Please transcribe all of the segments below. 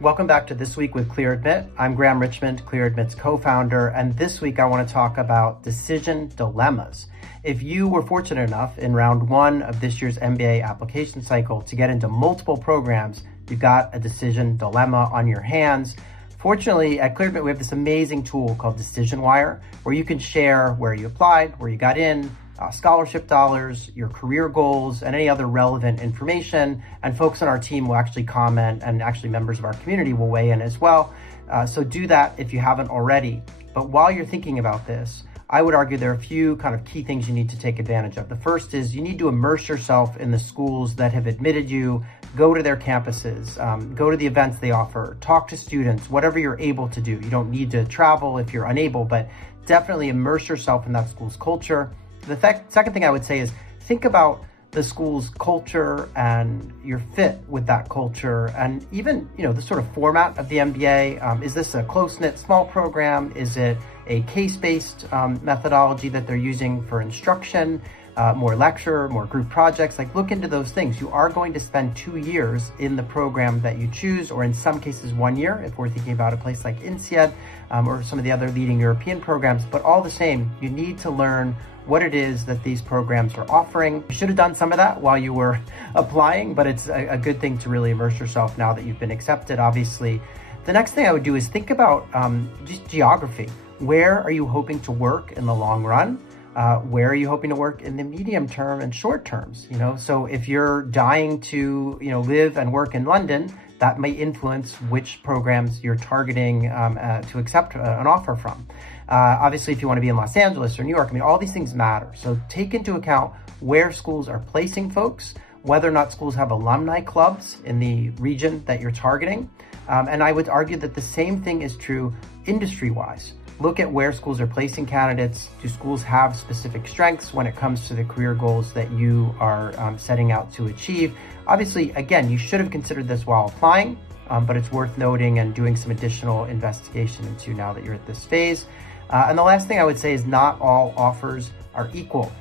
Welcome back to This Week with ClearAdmit. I'm Graham Richmond, ClearAdmit's co-founder, and this week I want to talk about decision dilemmas. If you were fortunate enough in round one of this year's MBA application cycle to get into multiple programs, you've got a decision dilemma on your hands. Fortunately, at ClearAdmit, we have this amazing tool called Decision Wire, where you can share where you applied, where you got in, scholarship dollars, your career goals, and any other relevant information. And folks on our team will actually comment, and actually members of our community will weigh in as well. So do that if you haven't already. But while you're thinking about this, I would argue there are a few kind of key things you need to take advantage of. The first is you need to immerse yourself in the schools that have admitted you, go to their campuses, go to the events they offer, talk to students, whatever you're able to do. You don't need to travel if you're unable, but definitely immerse yourself in that school's culture. The second thing I would say is think about the school's culture and your fit with that culture, and even, the sort of format of the MBA. Is this a close-knit small program? Is it a case-based methodology that they're using for instruction, more lecture, more group projects? Look into those things. You are going to spend 2 years in the program that you choose, or in some cases 1 year, if we're thinking about a place like INSEAD or some of the other leading European programs. But all the same, you need to learn what it is that these programs are offering. You should have done some of that while you were applying, but it's a good thing to really immerse yourself now that you've been accepted, obviously. The next thing I would do is think about just geography. Where are you hoping to work in the long run? Where are you hoping to work in the medium term and short terms? So if you're dying to, live and work in London, that may influence which programs you're targeting to accept an offer from. Obviously, if you want to be in Los Angeles or New York, all these things matter. So take into account where schools are placing folks, whether or not schools have alumni clubs in the region that you're targeting. And I would argue that the same thing is true industry-wise. Look at where schools are placing candidates. Do schools have specific strengths when it comes to the career goals that you are setting out to achieve? Obviously, again, you should have considered this while applying, but it's worth noting and doing some additional investigation into now that you're at this phase. And the last thing I would say is not all offers are equal.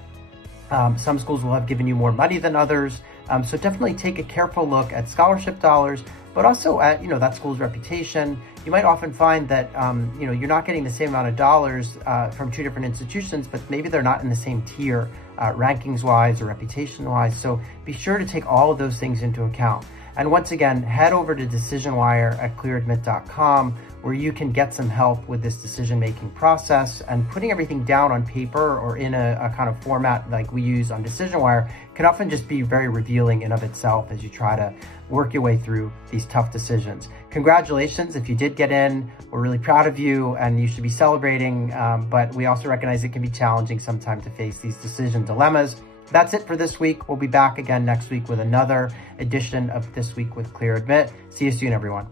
Some schools will have given you more money than others. So definitely take a careful look at scholarship dollars, but also at, that school's reputation. You might often find that, you're not getting the same amount of dollars from two different institutions, but maybe they're not in the same tier, rankings-wise or reputation-wise. So be sure to take all of those things into account. And once again, head over to Decision Wire at clearadmit.com, where you can get some help with this decision-making process. And putting everything down on paper or in a kind of format like we use on Decision Wire can often just be very revealing in of itself as you try to work your way through these tough decisions. Congratulations if you did get in. We're really proud of you, and you should be celebrating. But we also recognize it can be challenging sometimes to face these decision dilemmas. That's it for this week. We'll be back again next week with another edition of This Week with ClearAdmit. See you soon, everyone.